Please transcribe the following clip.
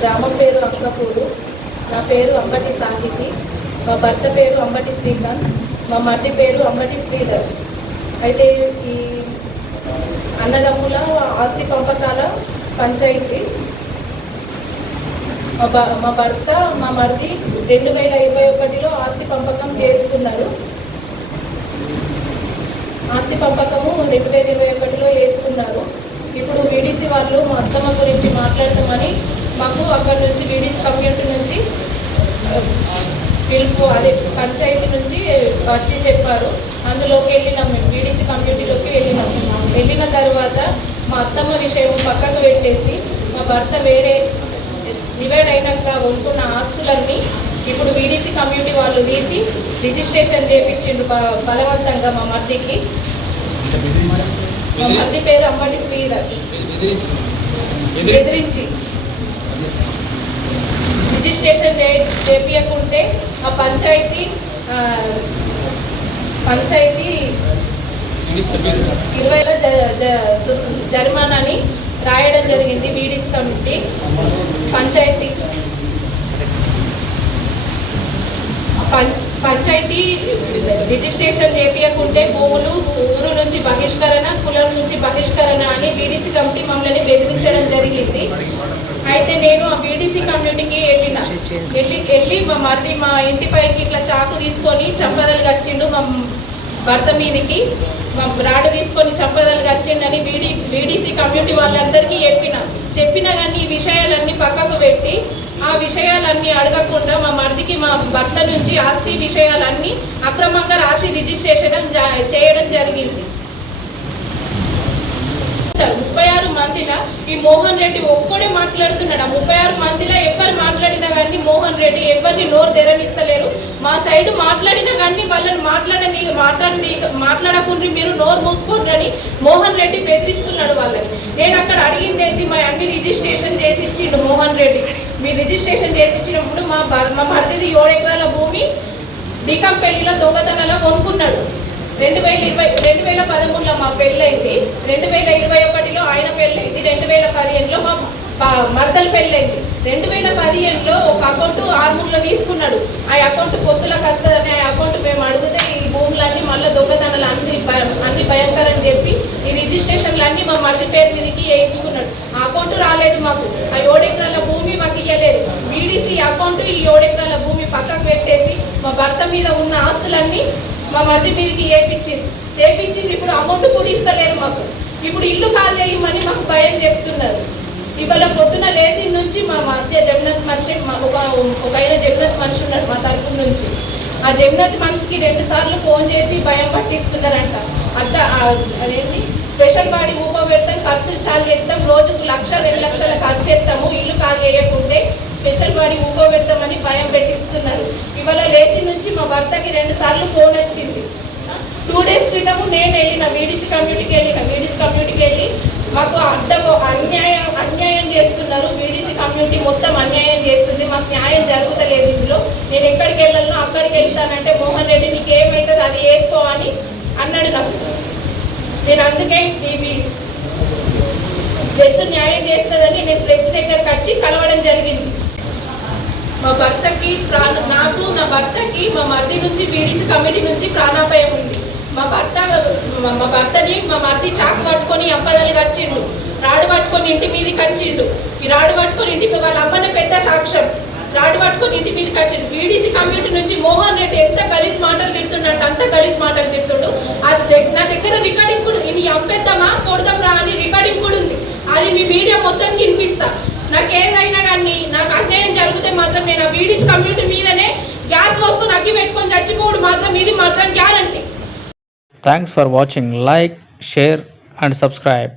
గ్రామం పేరు అంకపూరు. నా పేరు అంబటి సాహితి. మా భర్త పేరు అంబటి శ్రీకాంత్. మా మర్ది పేరు అంబటి శ్రీధర్. అయితే ఈ అన్నదమ్ముల ఆస్తి పంపకాల పంచాయతీ. మా భర్త మా మరిది 2021లో ఆస్తి పంపకం చేసుకున్నారు. ఆస్తి పంపకము 2021లో వేసుకున్నారు. ఇప్పుడు వీడీసీ వాళ్ళు మా అత్తమ్మ గురించి మాట్లాడతామని మాకు అక్కడ నుంచి వీడీసీ కమ్యూనిటీ నుంచి పిలుపు, అదే పంచాయతీ నుంచి వచ్చి చెప్పారు. అందులోకి వెళ్ళినాం, మేము వీడీసీ కమ్యూనిటీలోకి వెళ్ళినాం. వెళ్ళిన తర్వాత మా అత్తమ్మ విషయం పక్కకు పెట్టేసి మా భర్త వేరే డివైడ్ అయినాక కొనుక్కున్న ఆస్తులన్నీ ఇప్పుడు వీడీసీ కమ్యూనిటీ వాళ్ళు తీసి రిజిస్ట్రేషన్ చేయించిండ్రు బలవంతంగా మా మర్దికి. మా మర్ది పేరు అంబటి శ్రీధర్. బెదిరించి రిజిస్ట్రేషన్ చేపించకుంటే ఆ పంచాయతీ 20,000 జరిమానాని రాయడం జరిగింది. వీడీసీ కమిటీ పంచాయతీ రిజిస్ట్రేషన్ చేపించకుంటే భూములు ఊరు నుంచి బహిష్కరణ, కులం నుంచి బహిష్కరణ అని వీడీసీ కమిటీ మమ్మల్ని బెదిరించడం జరిగింది. అయితే నేను ఆ వీడీసీ కమ్యూనిటీకి వెళ్ళి మా మరిది మా ఇంటిపైకి ఇట్లా చాకు తీసుకొని చంపదలుగా వచ్చిండు. మా భర్త మీదికి మా రాడు తీసుకొని చంపదలుగా వచ్చిండని వీడీసీ కమ్యూనిటీ వాళ్ళందరికీ చెప్పినా కానీ ఈ విషయాలన్నీ పక్కకు పెట్టి ఆ విషయాలన్నీ అడగకుండా మా మరిదికి మా భర్త నుంచి ఆస్తి విషయాలన్నీ అక్రమంగా రాసి రిజిస్ట్రేషన్ చేయడం జరిగింది. 36 మందిలో ఈ మోహన్ రెడ్డి ఒక్కడే మాట్లాడుతున్నాడు. 36 మందిలో ఎవరు మాట్లాడినా కానీ మోహన్ రెడ్డి ఎవరిని నోరు తెరనిస్తలేరు. మా సైడ్ మాట్లాడినా కానీ వాళ్ళని మాట్లాడకుండా మీరు నోరు మూసుకోండి మోహన్ రెడ్డి బెదిరిస్తున్నాడు వాళ్ళని. నేను అక్కడ అడిగింది ఏంటి, మా అన్ని రిజిస్ట్రేషన్ చేసి ఇచ్చిండు మోహన్ రెడ్డి. మీరు రిజిస్ట్రేషన్ చేసి ఇచ్చినప్పుడు మా మరిది 7 ఎకరాల భూమి డికంపెల్లిలో దొంగతనంలో కొనుక్కున్నాడు. 2013లో మా పెళ్ళైంది, 2021లో ఆయన పెళ్ళైంది, 2015లో మా మరదల పెళ్ళైంది. 2015లో ఒక అకౌంట్ ఆర్మూర్లో తీసుకున్నాడు. ఆ అకౌంట్ పొత్తులకు వస్తుందని ఆ అకౌంట్ మేము అడిగితే ఈ భూములన్నీ మళ్ళీ దొంగతనాలు అన్ని భయంకరం చెప్పి ఈ రిజిస్ట్రేషన్లు అన్నీ మా మరిది పేరు మీదకి వేయించుకున్నాడు. ఆ అకౌంట్ రాలేదు మాకు. ఆ 7 ఎకరాల భూమి మాకు ఇవ్వలేదు. వీడీసీ అకౌంట్ ఈ 7 ఎకరాల భూమి పక్కకు పెట్టేసి మా భర్త మీద ఉన్న ఆస్తులన్నీ మా మరిది మీదకి చేపించింది. ఇప్పుడు అమౌంట్ కూడా ఇస్తలేరు మాకు. ఇప్పుడు ఇల్లు ఖాళీ చేయమని మాకు భయం చెప్తున్నారు. ఇవాళ పొద్దున లేచి నుంచి మా మధ్య జగన్నాథ్ మనిషి ఒక ఆయన జగన్నాథ్ మనిషి ఉన్నాడు మా తరపు నుంచి. ఆ జగన్నాథ్ మనిషికి 2 సార్లు ఫోన్ చేసి భయం పట్టిస్తున్నారంట. అదేంటి స్పెషల్ బాడీ ఊపబెడతాం, ఖర్చులు చాలా చేస్తాం, రోజుకు 1,00,000-2 లక్షల ఖర్చు చేస్తాము, ఇల్లు ఖాళీ చేయకుంటే స్పెషల్ బాడీ ఊపబెడతామని భయం పెట్టిస్తున్నారు. ఇవాళ లేచి నుంచి మా భర్తకి 2 సార్లు ఫోన్ వచ్చింది. 2 డేస్ క్రితము నేను వెళ్ళిన వీడీసీ కమ్యూనిటీకి వెళ్ళి మాకు అన్యాయం చేస్తున్నారు. వీడీసీ కమ్యూనిటీ మొత్తం అన్యాయం చేస్తుంది, మాకు న్యాయం జరుగుతలేదు. ఇందులో నేను ఎక్కడికి వెళ్ళాలో అక్కడికి వెళ్తానంటే మోహన్ రెడ్డి నీకు ఏమవుతుంది అది వేసుకో అని అన్నాడు నాకు. నేను అందుకే ప్రెస్ న్యాయం చేస్తుందని నేను ప్రెస్ దగ్గరకు వచ్చి కలవడం జరిగింది. మా భర్తకి నా భర్తకి మా మరిది నుంచి వీడీసీ కమిటీ నుంచి ప్రాణాపాయం ఉంది. మా భర్తని మా మరిది చాకు పట్టుకొని అప్పదలుగా వచ్చిండు. రాడు పట్టుకొని ఇంటి మీదకి వచ్చిండు. ఈ రాడు పట్టుకొని వాళ్ళ అమ్మనే పెద్ద సాక్ష్యం. రాడు పట్టుకొని ఇంటి మీదకి వచ్చిండు. వీడీసీ కమ్యూనిటీ నుంచి మోహన్ రెడ్డి ఎంత గలీజ్ మాటలు తిడుతుండంటే అంత గలీజ్ మాటలు తిడుతుండు. అది నా దగ్గర రికార్డింగ్ కూడా, ఇని అంపెద్దామా కొడదాం రా అని రికార్డింగ్ కూడా ఉంది. అది మీ మీడియా మొత్తానికి వినిపిస్తా. నాకు ఏదైనా కానీ నాకు అన్యాయం జరిగితే మాత్రం నేను ఆ వీడీసీ కమ్యూనిటీ మీదనే గ్యాస్ పోసుకొని అగ్గి పెట్టుకొని చచ్చిపోవడం మాత్రం ఇది మాత్రం guarantee. Thanks for watching. Like, share and subscribe.